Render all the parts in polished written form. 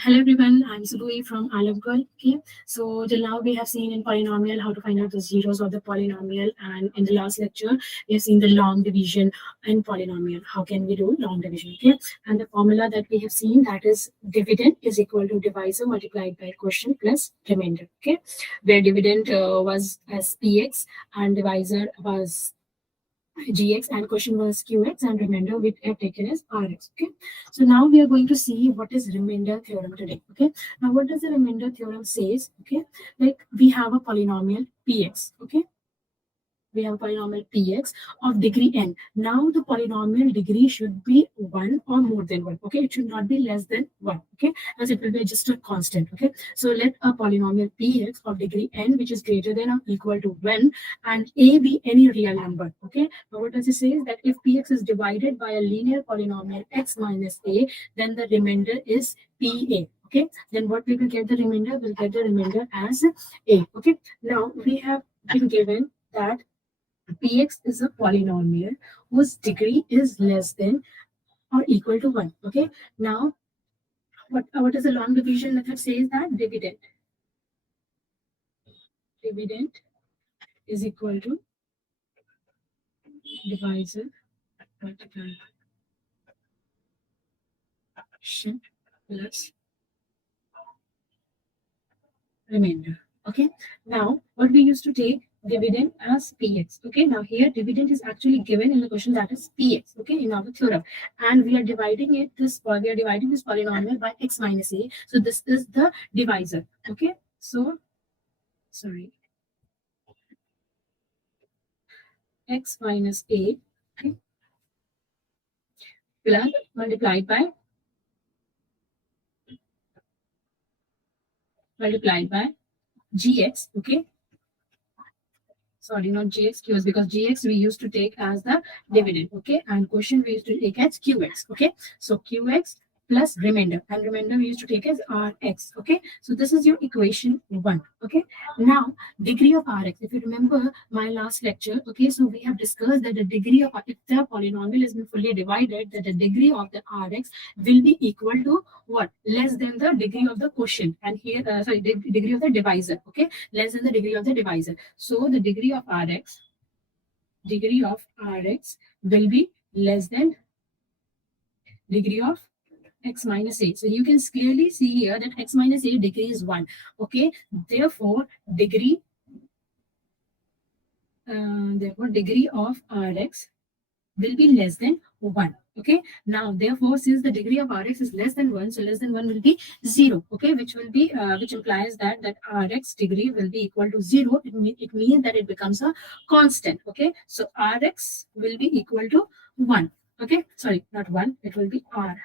Hello everyone, I'm Subui from Alabgal. Okay, so till now we have seen in polynomial how to find out the zeros of the polynomial, and in the last lecture we have seen the long division in polynomial. How can we do long division? Okay, and the formula that we have seen, that is dividend is equal to divisor multiplied by quotient plus remainder. Okay, where dividend was as px and divisor was gx and question was qx and remainder we have taken as rx. Okay, so now we are going to see what is remainder theorem today. Okay, now what does the remainder theorem says? Okay, like we have a polynomial px. Okay, we have a polynomial px of degree n. Now the polynomial degree should be 1 or more than 1. Okay, it should not be less than 1. Okay, as it will be just a constant. Okay, so let a polynomial px of degree n, which is greater than or equal to 1, and a be any real number. Okay, now what does it say is that if px is divided by a linear polynomial x minus a, then the remainder is pa. Okay, then what we will get the remainder? We'll get the remainder as a. Okay, now we have been given that px is a polynomial whose degree is less than or equal to 1. Okay, now what is the long division method says that dividend is equal to divisor multiplied by quotient plus remainder. Okay, now what we used to take dividend as px. Okay, now here dividend is actually given in the question, that is px. Okay, in our theorem, and we are dividing this polynomial by x minus a. So this is the divisor. Okay, so sorry, x minus a, okay, plus multiplied by gx. Okay, sorry, not gx qs, because gx we used to take as the dividend. Okay, and quotient we used to take as qx. Okay, so qx plus remainder, and remainder we used to take as rx. Okay, so this is your equation 1. Okay, now degree of rx, if you remember my last lecture. Okay, so we have discussed that the degree of, if the polynomial has been fully divided, that the degree of the rx will be equal to what? Less than the degree of the quotient, and here sorry, degree of the divisor. Okay, less than the degree of the divisor. So the degree of rx will be less than degree of x minus a. So you can clearly see here that x minus a degree is 1. Okay, therefore degree of rx will be less than 1. Okay, now therefore since the degree of rx is less than 1, so less than 1 will be 0. Okay, which implies that rx degree will be equal to 0. It means that it becomes a constant. Okay, so rx will be equal to 1. Okay, sorry, not 1, it will be r.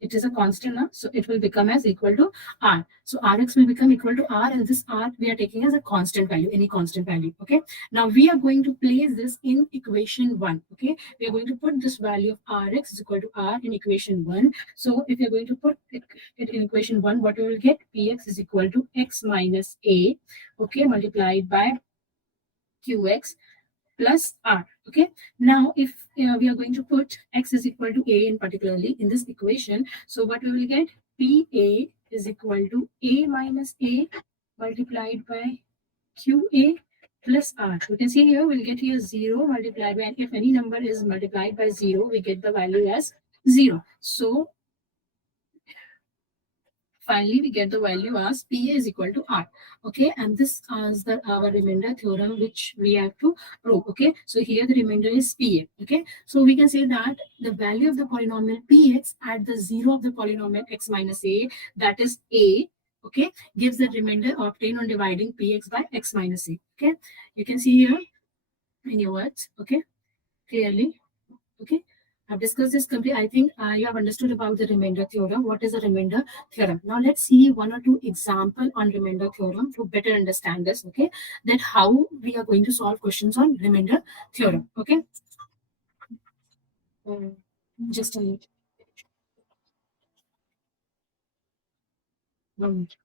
It is a constant now, so it will become as equal to r. So rx will become equal to r, and this r we are taking as a constant value, any constant value. Okay, now we are going to place this in equation 1. Okay, we are going to put this value of rx is equal to r in equation 1. So if you are going to put it in equation 1, what we will get? Px is equal to x minus a, okay, multiplied by qx plus r. Okay, now if we are going to put x is equal to a in particularly in this equation, so what we will get? Pa is equal to a minus a multiplied by qa plus r. You can see here we'll get here 0 multiplied by, and if any number is multiplied by 0, we get the value as 0. So finally, we get the value as Pa is equal to R. Okay, and this is our remainder theorem which we have to prove. Okay, so here the remainder is Pa. Okay, so we can say that the value of the polynomial Px at the 0 of the polynomial x minus a, that is A, okay, gives the remainder obtained on dividing Px by x minus a. Okay, you can see here in your words. Okay, clearly. Okay, I've discussed this complete. I think you have understood about the remainder theorem. What is a remainder theorem? Now let's see one or two example on remainder theorem to better understand this. Okay, that how we are going to solve questions on remainder theorem. Okay, Um, just a minute. 1 minute.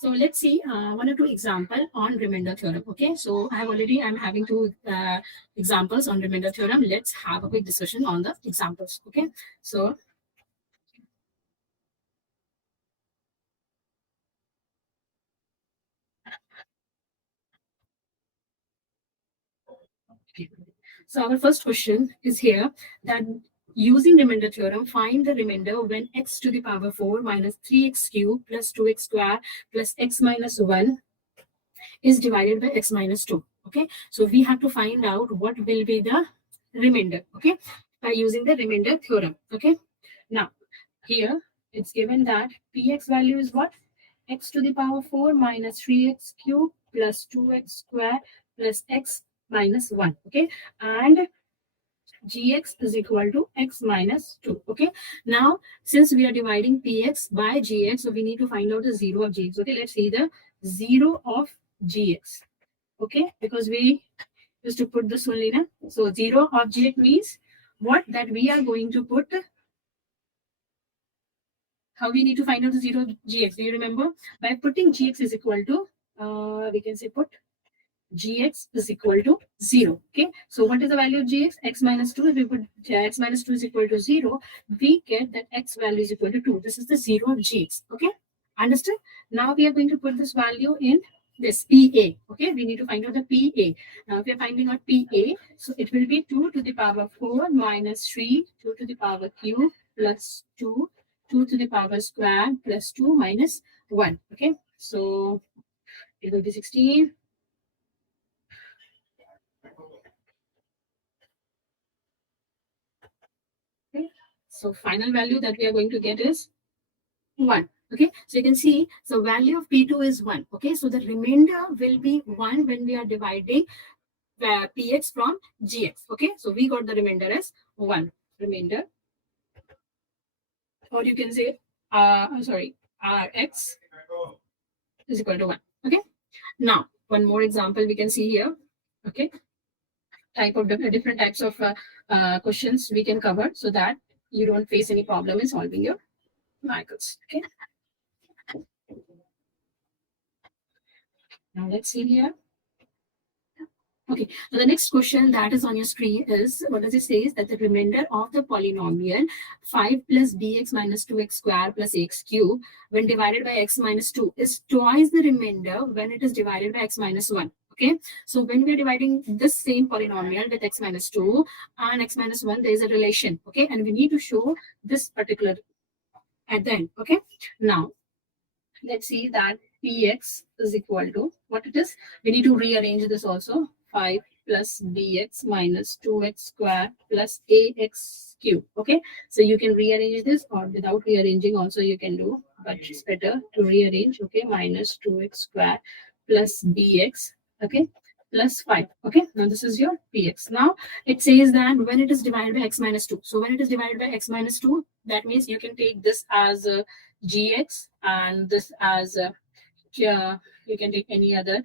So let's see one or two example on remainder theorem. Okay, so I'm having two examples on remainder theorem. Let's have a quick discussion on the examples. Okay, so so our first question is here that using remainder theorem, find the remainder when x to the power 4 minus 3x cube plus 2x square plus x minus 1 is divided by x minus 2. Okay, so we have to find out what will be the remainder, okay, by using the remainder theorem. Okay, now here it's given that px value is what? X to the power 4 minus 3x cube plus 2x square plus x minus 1. Okay, and gx is equal to x minus 2. Okay, now since we are dividing px by gx, so we need to find out the zero of gx. Okay, let's see the zero of gx. Okay, because we used to put this only na. So zero of gx means what? That we are going to put. How we need to find out the zero of gx? Do you remember? By putting gx is equal to, we can say put gx is equal to 0. Okay, so what is the value of gx? X minus 2. If we put x minus 2 is equal to 0, we get that x value is equal to 2. This is the 0 of gx. Okay, understood? Now we are going to put this value in this PA. Okay, we need to find out the PA. Now if we are finding out PA, so it will be 2 to the power 4 minus 3, 2 to the power cube plus 2, 2 to the power square plus 2 minus 1. Okay, so it will be 16. Okay. So final value that we are going to get is 1. Okay, so you can see, so value of P2 is 1. Okay, so the remainder will be 1 when we are dividing PX from GX. Okay, so we got the remainder as 1. Remainder, or you can say, sorry, RX is equal to 1. Okay, now one more example we can see here. Okay, different types of questions we can cover so that you don't face any problem in solving your Michaels. Okay, now let's see here. Okay, so the next question that is on your screen is, what does it say? Is that the remainder of the polynomial 5 plus bx minus 2x square plus x cube when divided by x minus 2 is twice the remainder when it is divided by x minus 1. Okay, so when we are dividing this same polynomial with x minus 2 and x minus 1, there is a relation. Okay, and we need to show this particular at the end. Okay, now let's see that px is equal to what it is. We need to rearrange this also. 5 plus bx minus 2x square plus ax cube. Okay, so you can rearrange this, or without rearranging also you can do, but it's better to rearrange. Okay, minus 2x square plus bx. Okay, plus 5. Okay, now this is your px. Now it says that when it is divided by x minus 2, so when it is divided by x minus 2, that means you can take this as gx and this as you can take any other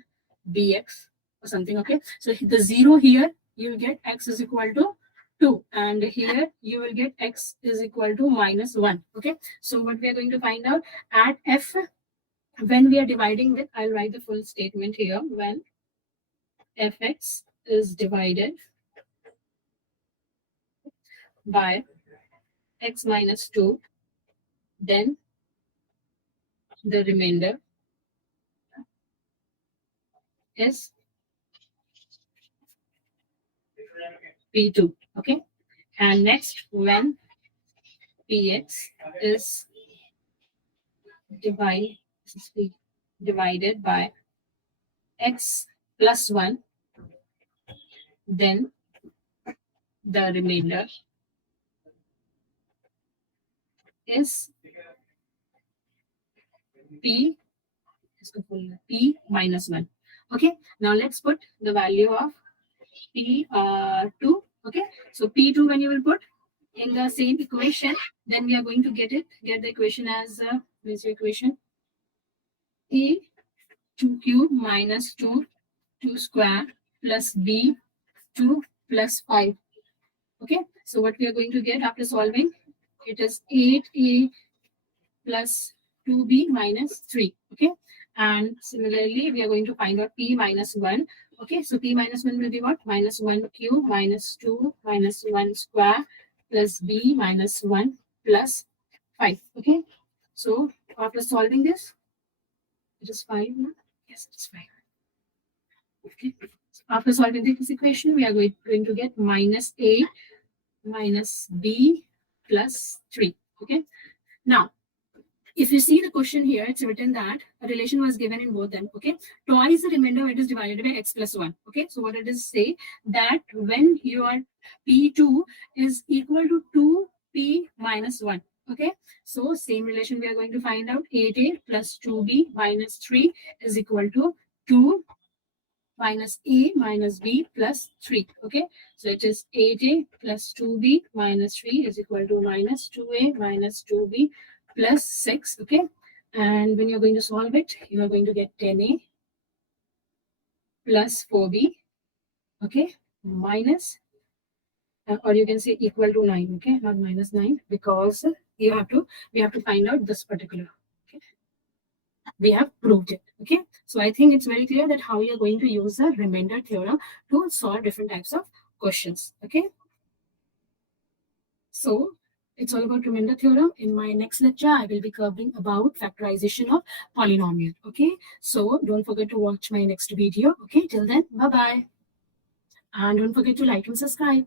bx or something. Okay, so the 0 here you will get x is equal to 2, and here you will get x is equal to minus 1. Okay, so what we are going to find out at f, when we are dividing with, I'll write the full statement here. When fx is divided by x minus 2, then the remainder is p2. Okay, and next, when px is divide, divided by x plus 1, then the remainder is p, p minus 1. Okay, now let's put the value of p2. Okay, so p2 when you will put in the same equation, then we are going to get the equation as where's your equation? A 2 cube minus 2 square plus b 2 plus 5. Okay, so what we are going to get after solving, it is 8a plus 2b minus 3. Okay, And similarly, we are going to find out p minus 1. Okay, so p minus 1 will be what? Minus 1 cube minus 2 minus 1 square plus b minus 1 plus 5. Okay, so after solving this, it is 5. No? Yes, it's 5. Okay, so after solving this equation, we are going to get minus a minus b plus 3. Okay, now if you see the question here, it's written that a relation was given in both them. Okay, twice the remainder it is divided by x plus 1. Okay, so what it is say that when your p2 is equal to 2p minus 1. Okay, so same relation we are going to find out. 8a plus 2b minus 3 is equal to 2 minus a minus b plus 3. Okay, so it is 8a plus 2b minus 3 is equal to minus 2a minus 2b plus 6. Okay, and when you're going to solve it, you are going to get 10a plus 4b. Okay, minus or you can say equal to 9. Okay, not minus 9, because we have to find out this particular. Okay, we have proved it. Okay, so I think it's very clear that how you're going to use the remainder theorem to solve different types of questions. Okay, so it's all about remainder theorem. In my next lecture, I will be covering about factorization of polynomial. Okay, so don't forget to watch my next video. Okay, till then, bye bye, and don't forget to like and subscribe.